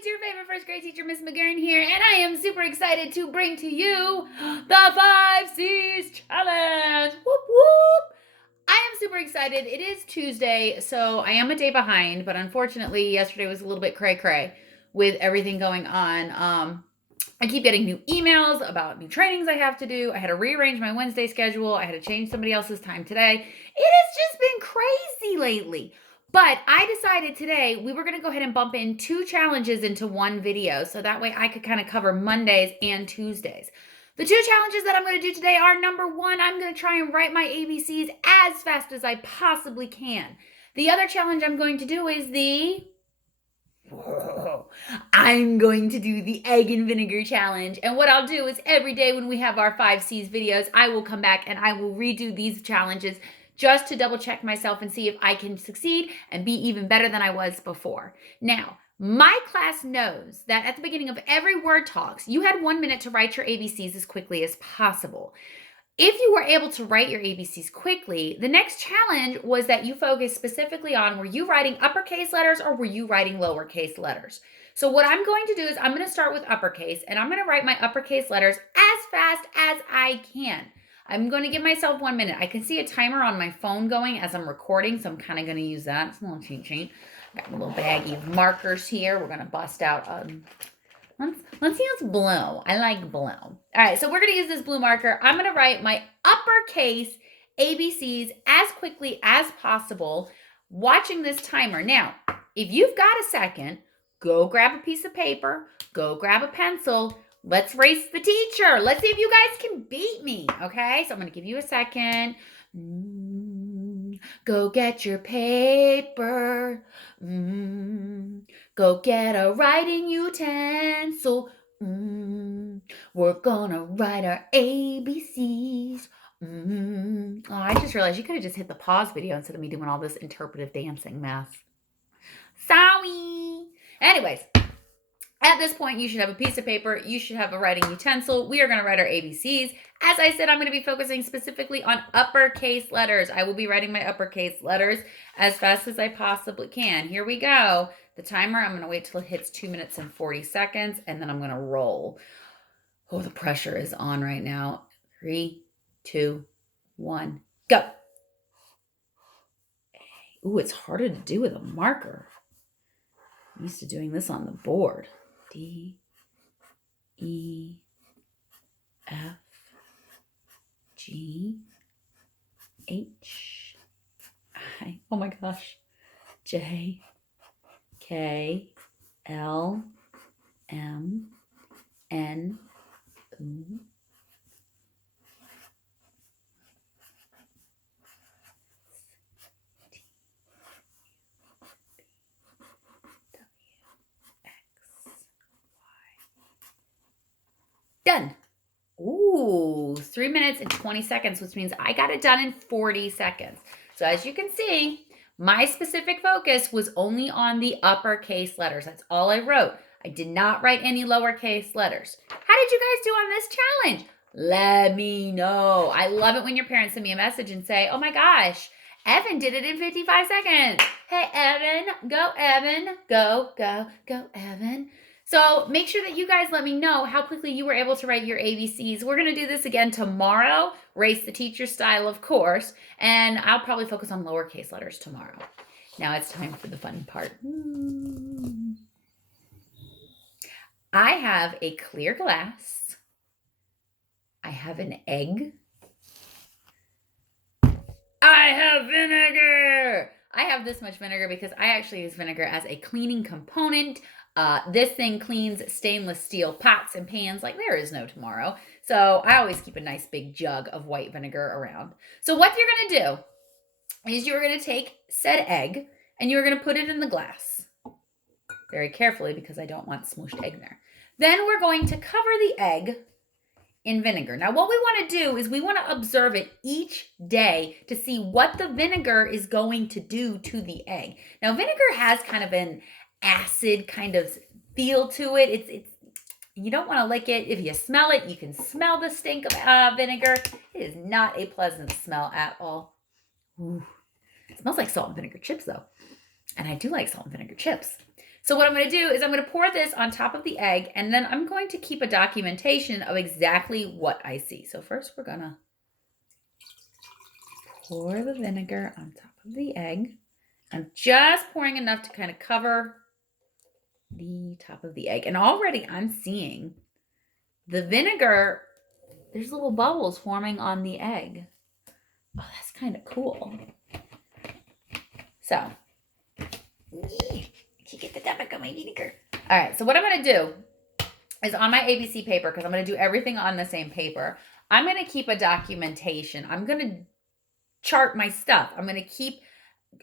it's your favorite first grade teacher, Miss McGurn here, and I am super excited to bring to you the 5 C's Challenge. Whoop, whoop. I am super excited. It is Tuesday, so I am a day behind, but unfortunately, yesterday was a little bit cray-cray with everything going on. I keep getting new emails about new trainings I have to do. I had to rearrange my Wednesday schedule. I had to change somebody else's time today. It has just been crazy lately. But I decided today we were going to go ahead and bump in 2 challenges into one video. So that way I could kind of cover Mondays and Tuesdays. The 2 challenges that I'm going to do today are, number 1, I'm going to try and write my ABCs as fast as I possibly can. The other challenge I'm going to do is I'm going to do the egg and vinegar challenge. And what I'll do is every day when we have our 5 C's videos, I will come back and I will redo these challenges just to double check myself and see if I can succeed and be even better than I was before. Now, my class knows that at the beginning of every Word Talks, you had 1 minute to write your ABCs as quickly as possible. If you were able to write your ABCs quickly, the next challenge was that you focus specifically on, were you writing uppercase letters or were you writing lowercase letters? So what I'm going to do is I'm going to start with uppercase, and I'm going to write my uppercase letters as fast as I can. I'm going to give myself 1 minute. I can see a timer on my phone going as I'm recording, so I'm kind of going to use that. It's a little cheat sheet. Got a little baggie of markers here. We're going to bust out let's use blue. I like blue. All right, so we're going to use this blue marker. I'm going to write my uppercase ABCs as quickly as possible, watching this timer. Now, if you've got a second, go grab a piece of paper, go grab a pencil. Let's race the teacher. Let's see if you guys can beat me, okay? So I'm going to give you a second. Go get your paper. Go get a writing utensil. We're gonna write our ABCs. Oh, I just realized you could have just hit the pause video instead of me doing all this interpretive dancing mess. Sorry. Anyways, at this point, you should have a piece of paper. You should have a writing utensil. We are going to write our ABCs. As I said, I'm going to be focusing specifically on uppercase letters. I will be writing my uppercase letters as fast as I possibly can. Here we go. The timer, I'm going to wait till it hits 2 minutes and 40 seconds, and then I'm going to roll. Oh, the pressure is on right now. 3, 2, 1, go. Ooh, it's harder to do with a marker. I'm used to doing this on the board. D, E, F, G, H, I, oh my gosh, J, K, L, M, N, O, done. Ooh, 3 minutes and 20 seconds, which means I got it done in 40 seconds. So as you can see, my specific focus was only on the uppercase letters. That's all I wrote. I did not write any lowercase letters. How did you guys do on this challenge? Let me know. I love it when your parents send me a message and say, oh my gosh, Evan did it in 55 seconds. Hey, Evan, go, Evan. Go, go, go, Evan. So make sure that you guys let me know how quickly you were able to write your ABCs. We're going to do this again tomorrow, race the teacher style, of course, and I'll probably focus on lowercase letters tomorrow. Now it's time for the fun part. I have a clear glass. I have an egg. I have vinegar. I have this much vinegar because I actually use vinegar as a cleaning component. This thing cleans stainless steel pots and pans like there is no tomorrow. So I always keep a nice big jug of white vinegar around. So what you're going to do is you're going to take said egg and you're going to put it in the glass very carefully because I don't want smooshed egg there. Then we're going to cover the egg in vinegar. Now what we want to do is we want to observe it each day to see what the vinegar is going to do to the egg. Now vinegar has kind of an acid kind of feel to it. It's you don't want to lick it. If you smell it, you can smell the stink of vinegar. It is not a pleasant smell at all. Ooh. It smells like salt and vinegar chips though. And I do like salt and vinegar chips. So what I'm going to do is I'm going to pour this on top of the egg, and then I'm going to keep a documentation of exactly what I see. So first we're going to pour the vinegar on top of the egg. I'm just pouring enough to kind of cover the top of the egg. And already I'm seeing the vinegar, there's little bubbles forming on the egg. Oh, that's kind of cool. So, you get the topic of my vinegar. All right, so what I'm going to do is on my ABC paper, because I'm going to do everything on the same paper, I'm going to keep a documentation. I'm going to chart my stuff. I'm going to keep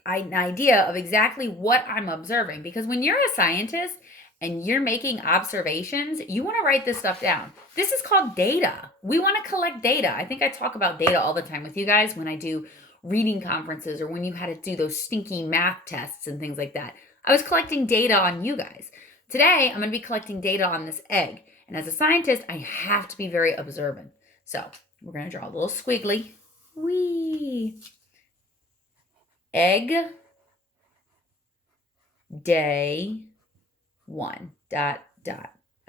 an idea of exactly what I'm observing, because when you're a scientist and you're making observations, you want to write this stuff down. This is called data. We want to collect data. I think I talk about data all the time with you guys when I do reading conferences or when you had to do those stinky math tests and things like that. I was collecting data on you guys. Today, I'm going to be collecting data on this egg. And as a scientist, I have to be very observant. So we're going to draw a little squiggly. Wee. Egg day 1, ...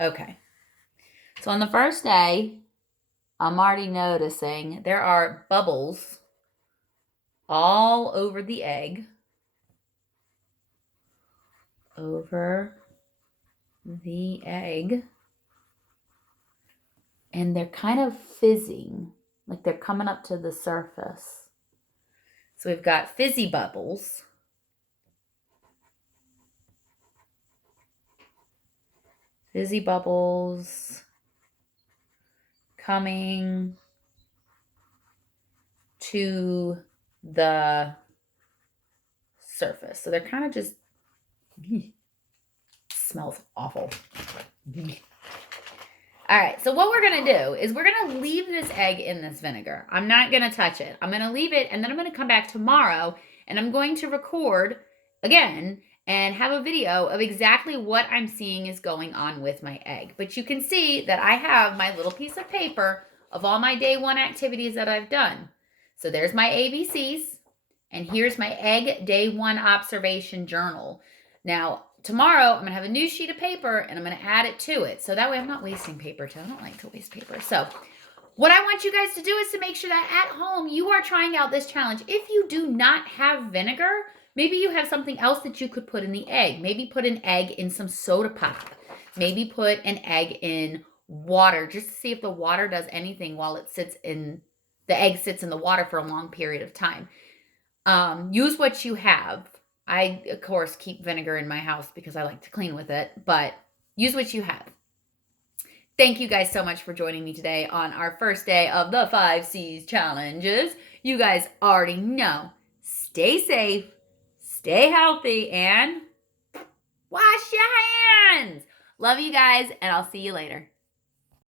Okay. So on the first day, I'm already noticing there are bubbles all over the egg. Over the egg. And they're kind of fizzing, like they're coming up to the surface. So we've got fizzy bubbles. Fizzy bubbles coming to the surface. So they're kind of just, smells awful. All right, so what we're going to do is we're going to leave this egg in this vinegar. I'm not going to touch it. I'm going to leave it, and then I'm going to come back tomorrow, and I'm going to record again and have a video of exactly what I'm seeing is going on with my egg. But you can see that I have my little piece of paper of all my day 1 activities that I've done. So there's my ABCs, and here's my egg day 1 observation journal. Now, tomorrow, I'm going to have a new sheet of paper, and I'm going to add it to it. So that way I'm not wasting paper, too. I don't like to waste paper. So what I want you guys to do is to make sure that at home you are trying out this challenge. If you do not have vinegar, maybe you have something else that you could put in the egg. Maybe put an egg in some soda pop. Maybe put an egg in water just to see if the water does anything while it sits in, the egg sits in the water for a long period of time. Use what you have. I, of course, keep vinegar in my house because I like to clean with it, but use what you have. Thank you guys so much for joining me today on our first day of the 5 C's challenges. You guys already know. Stay safe, stay healthy, and wash your hands. Love you guys, and I'll see you later.